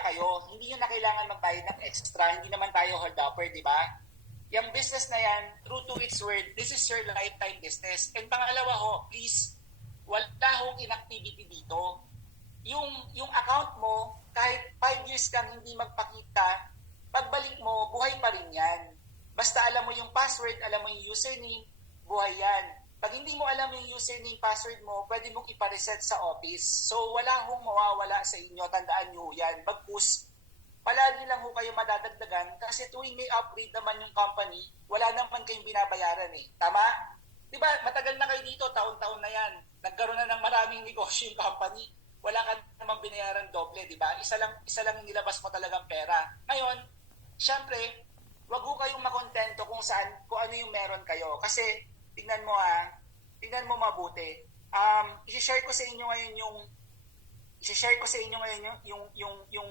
na kayo. Hindi nyo na kailangan magbayad ng extra. Hindi naman tayo hold-upper, di ba? Yung business na yan, true to its word, this is your lifetime business. And pangalawa ho, please, wala hong inactivity dito. Yung account mo, kahit 5 years kang hindi magpakita, pagbalik mo, buhay pa rin yan. Basta alam mo yung password, alam mo yung username, buhay yan. Pag hindi mo alam yung username, password mo, pwede mong ipareset sa office. So wala hong mawawala sa inyo, tandaan nyo yan. Bagkus, palagi lang ho kayo madadagdagan kasi tuwing may upgrade naman yung company, wala naman kayong binabayaran eh. Tama? Diba, matagal na kayo dito, taon-taon na yan. Nagkaroon na ng maraming negosyo yung company. Wala ka namang binayaran doble, diba? Isa lang yung nilabas mo talagang pera. Ngayon, syempre, wag ho kayong makontento kung ano yung meron kayo. Kasi, tingnan mo mabuti. I-share ko sa inyo ngayon yung